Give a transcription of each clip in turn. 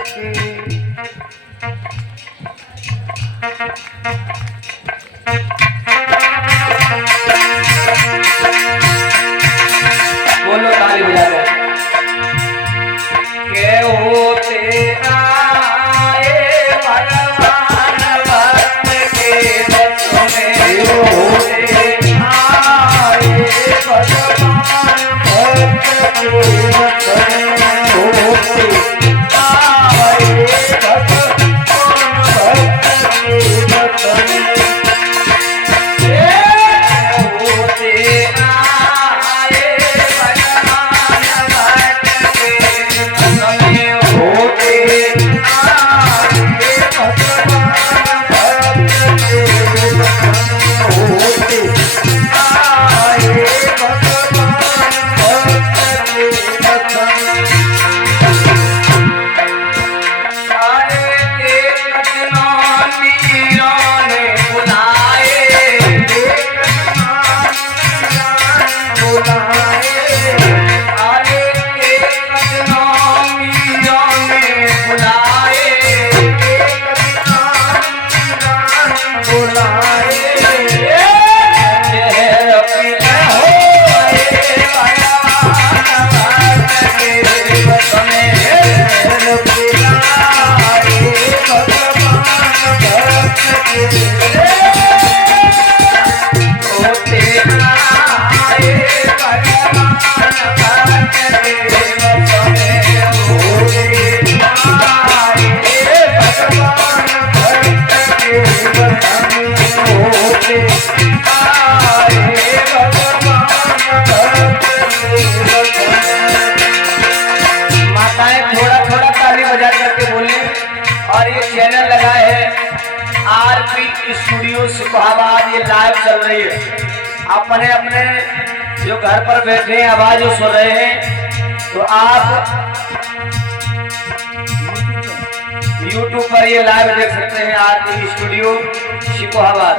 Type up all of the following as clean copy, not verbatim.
बोलो ताली बजा दे के होते आए भगवान भक्त के बसों में होते आए भगवान भक्त के बसों में होते आए भगवान भक्त के बसों में और ये चैनल लगा है आरपी स्टूडियो सिकोहाबाद। ये लाइव चल रही है। अपने अपने जो घर पर बैठे हैं आवाज सुन रहे हैं तो आप YouTube पर ये लाइव देख सकते हैं आरपी स्टूडियो सिकोहाबाद।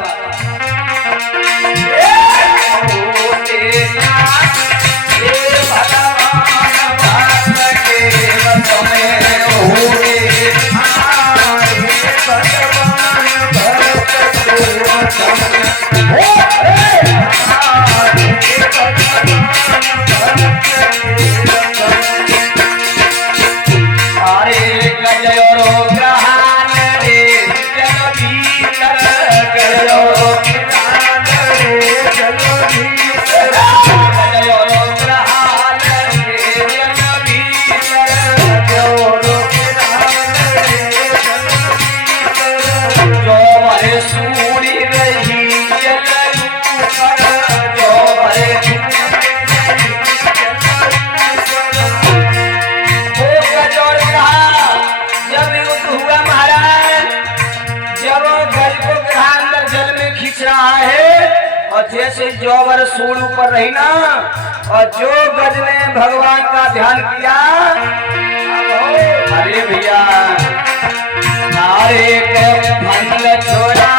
और जैसे जोवर सूढ़ ऊपर रही ना और जो गज ने भगवान का ध्यान किया, अरे भैया नारे के फल छोड़ा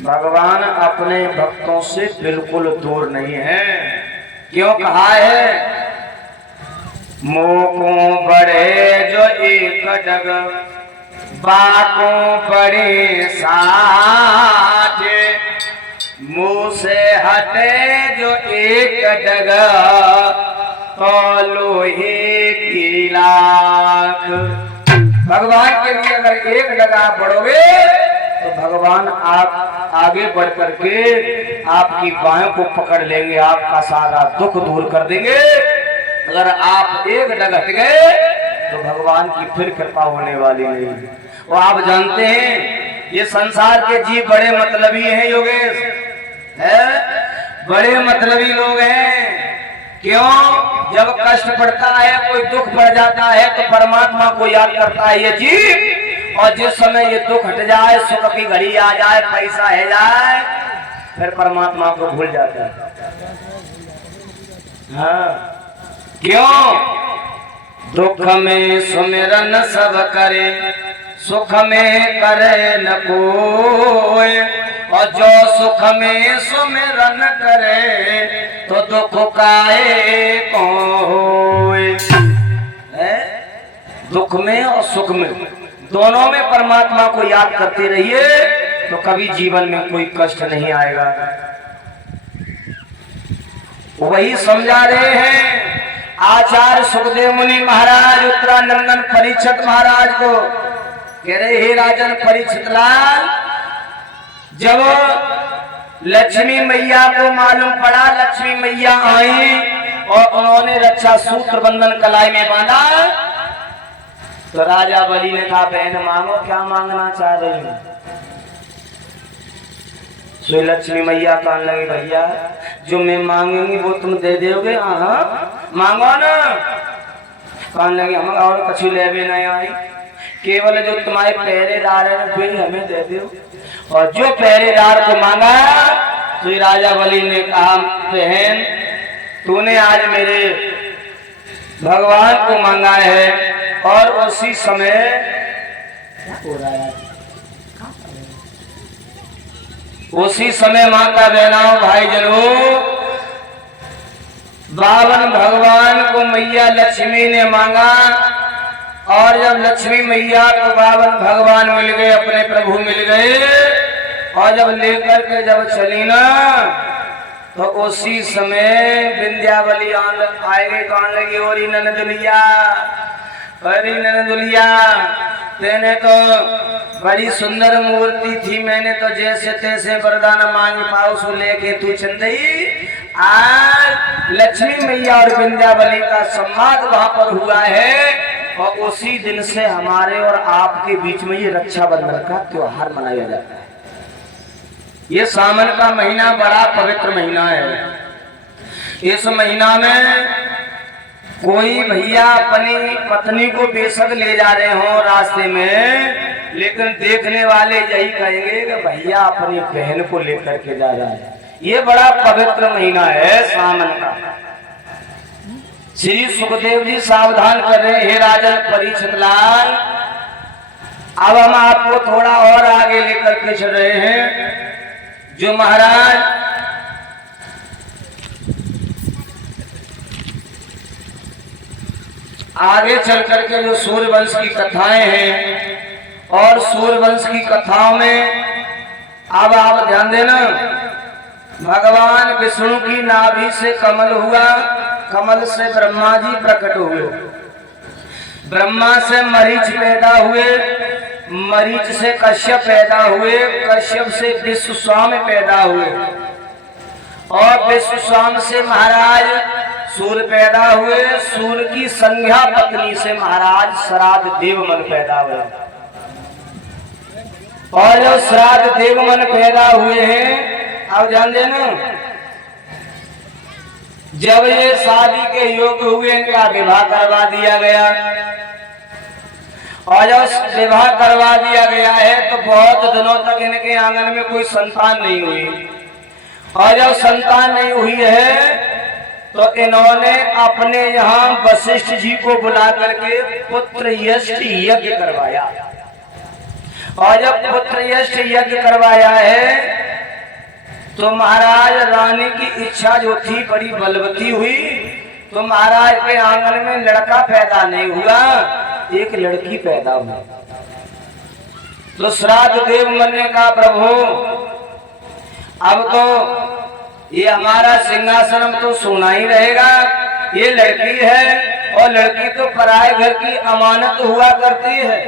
भगवान अपने भक्तों से बिल्कुल दूर नहीं है। क्यों कहा है? मोकों बड़े जो एक डग, बाकों बड़े साथ, मुंह से हटे जो एक डग, तो लोहे की लाख। भगवान के लिए अगर एक डगा बढ़ोगे तो भगवान आप आगे बढ़ करके आपकी बाहों को पकड़ लेंगे, आपका सारा दुख दूर कर देंगे। अगर आप एक डग हट गए तो भगवान की फिर कृपा होने वाली नहीं। वो आप जानते हैं ये संसार के जीव बड़े मतलबी हैं योगेश, है? बड़े मतलबी लोग हैं। क्यों? जब कष्ट पड़ता है, कोई दुख पड़ जाता है तो परमात्मा को याद करता है ये जीव, और जिस समय ये दुख हट जाए, सुख की घड़ी आ जाए, पैसा है जाए, फिर परमात्मा को भूल जाता है। हाँ, क्यों? दुख में सुमिरन सब करे, सुख में करे न कोई, और जो सुख में सुमिरन करे तो दुख काहे को होए। दुख में और सुख में दोनों में परमात्मा को याद करते रहिए तो कभी जीवन में कोई कष्ट नहीं आएगा। वही समझा रहे हैं आचार्य सुखदेव मुनि महाराज उत्तरानंदन परीक्षित महाराज को। कह रहे, हे राजन परीक्षित लाल, जब लक्ष्मी मैया को मालूम पड़ा, लक्ष्मी मैया आई और उन्होंने रक्षा सूत्र बंधन कलाई में बांधा, तो राजा बलि ने कहा, बहन मांगो, क्या मांगना चाह रही हो? तो लक्ष्मी मैया कहने लगी, भैया जो मैं मांगूंगी वो तुम दे दोगे? हाँ मांगो ना। कहने लगी, हम और कुछ लेवे नहीं आई, केवल जो तुम्हारे पहरेदार है वही हमें दे दो। और जो पहरेदार को मांगा तो राजा बलि ने कहा, बहन तूने आज मेरे भगवान को मांगा है। और उसी समय उसी समय माता बहनाओं भाईजनों, बावन भगवान को मैया लक्ष्मी ने मांगा, और जब लक्ष्मी मैया को बावन भगवान मिल गए, अपने प्रभु मिल गए, और जब लेकर के जब चली ना, तो उसी समय विंध्यावली आएगी, कौन लगी, ओरी ननदुलिया, अरे ननदुलिया, तेने तो बड़ी सुंदर मूर्ति थी, मैंने तो जैसे तैसे वरदान मांग पाओ सो लेके तू चंदई। आज लक्ष्मी मैया और विंध्यावली का संवाद वहां पर हुआ है, और उसी दिन से हमारे और आपके बीच में ये रक्षाबंधन का त्योहार मनाया जाता है। ये सावन का महीना बड़ा पवित्र महीना है। इस महीना में कोई भैया अपनी पत्नी को बेशक ले जा रहे हो रास्ते में, लेकिन देखने वाले यही कहेंगे कि भैया अपनी बहन को लेकर के जा रहा है। ये बड़ा पवित्र महीना है सावन का। श्री सुखदेव जी सावधान कर रहे, हे राजन परीक्षित लाल, अब हम आपको थोड़ा और आगे लेकर के चल रहे हैं। जो महाराज आगे चल करके जो सूर्यवंश की कथाएं हैं, और सूर्यवंश की कथाओं में अब आप ध्यान देना, भगवान विष्णु की नाभि से कमल हुआ, कमल से ब्रह्मा जी प्रकट हुए, ब्रह्मा से मरीच पैदा हुए, मरीच से कश्यप पैदा हुए, कश्यप से विश्वस्वामी पैदा हुए, और विश्वस्वामी से महाराज सूर्य पैदा हुए, सूर्य की संज्ञा पत्नी से महाराज श्राद्ध देवमन पैदा हुए। और जब श्राद्ध देवमन पैदा हुए हैं, अब जान देना, जब ये शादी के योग्य हुए, इनका विवाह करवा दिया गया, और जब विवाह करवा दिया गया है तो बहुत दिनों तक इनके आंगन में कोई संतान नहीं हुई, और जब संतान नहीं हुई है तो इन्होंने अपने यहाँ वशिष्ठ जी को बुला करके पुत्र यष्ट यज्ञ करवाया, और जब पुत्र यष्ट यज्ञ करवाया है तो महाराज रानी की इच्छा जो थी बड़ी बलवती हुई, तो महाराज के आंगन में लड़का पैदा नहीं हुआ, एक लड़की पैदा हुई। तो श्राद्ध देव मन ने कहा प्रभु अब तो ये हमारा सिंहासन तो सोना ही रहेगा, ये लड़की है और लड़की तो पराये घर की अमानत हुआ करती है,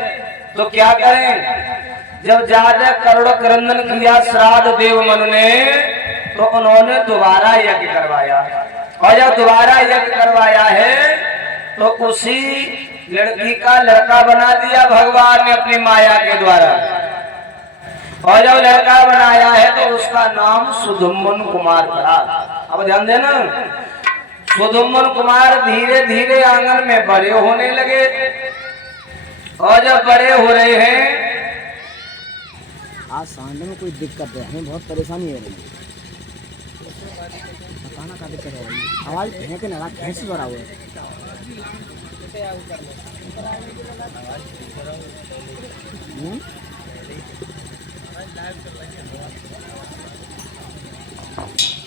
तो क्या करें। जब ज्यादा करोड़ क्रंदन किया श्राद्ध देव मन ने, तो उन्होंने दोबारा यज्ञ करवाया, और जब दोबारा यज्ञ करवाया है तो उसी लड़की का लड़का बना दिया भगवान ने अपनी माया के द्वारा। और जब लड़का बनाया है तो उसका नाम सुधुम्मन कुमार पड़ा। अब ध्यान देना, सुधुम्मन कुमार धीरे धीरे आंगन में बड़े होने लगे, और जब बड़े हो रहे हैं, आज सांडे में कोई दिक्कत है, हमें बहुत परेशानी हो रही है, खाना का दिक्कत हो रही है, आवाज फेंके ना भैंस बड़ा हुआ है।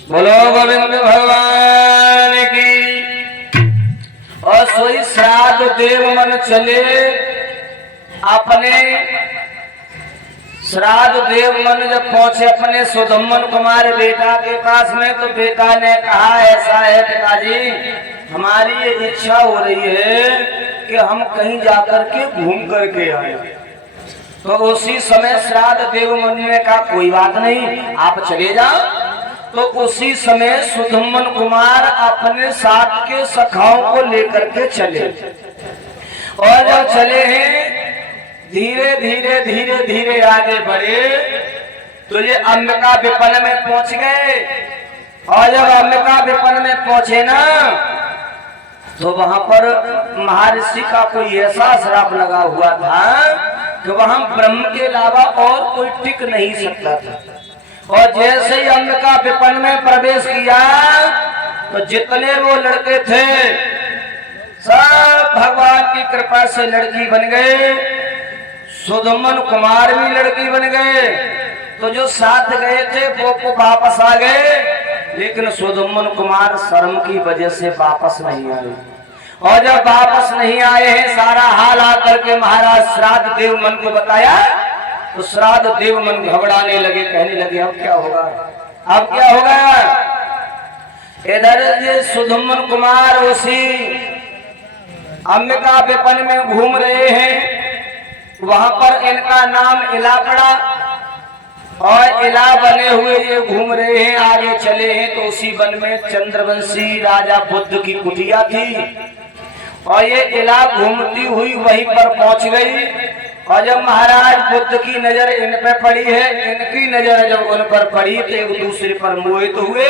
बोलो गोविंद भगवान की। और सोई श्राद्ध देव मन चले अपने श्राद्ध देव मन जब पहुंचे अपने सुधुम्मन कुमार बेटा के पास में, तो बेटा ने कहा ऐसा है पिताजी, हमारी ये इच्छा हो रही है कि हम कहीं जाकर के घूम करके आए। तो उसी समय श्राद्ध देव मन ने कहा कोई बात नहीं, आप चले जाओ। तो उसी समय सुधुम्मन कुमार अपने साथ के सखाओं को लेकर के चले, और जब चले हैं धीरे धीरे धीरे धीरे आगे बढ़े, तो ये अंबिका विपन में पहुंच गए। और जब अंबिका विपन में पहुंचे ना, तो वहां पर महर्षि का कोई ऐसा श्राप लगा हुआ था कि वहां ब्रह्म के अलावा और कोई टिक नहीं सकता था। और जैसे ही अंबिका विपन में प्रवेश किया, तो जितने वो लड़के थे सब भगवान की कृपा से लड़की बन गए, सुधुम्मन कुमार भी लड़की बन गए। तो जो साथ गए थे वो वापस आ गए, लेकिन सुधुम्मन कुमार शर्म की वजह से वापस नहीं आए। और जब वापस नहीं आए हैं, सारा हाल आकर के महाराज श्राद्ध देव मन को बताया, तो श्राद्ध देव मन घबराने लगे, कहने लगे अब क्या होगा, अब क्या होगा। इधर ये सुधुम्मन कुमार उसी अंबिका विपन में घूम रहे हैं, वहां पर इनका नाम इला पड़ा, और इला बने हुए ये घूम रहे हैं। आगे चले हैं तो उसी वन में चंद्रवंशी राजा बुद्ध की कुटिया थी, और ये इला घूमती हुई वहीं पर पहुंच गई। और जब महाराज बुद्ध की नजर इन पे पड़ी है, इनकी नजर जब उन पर पड़ी, तो एक दूसरे पर मोहित हुए।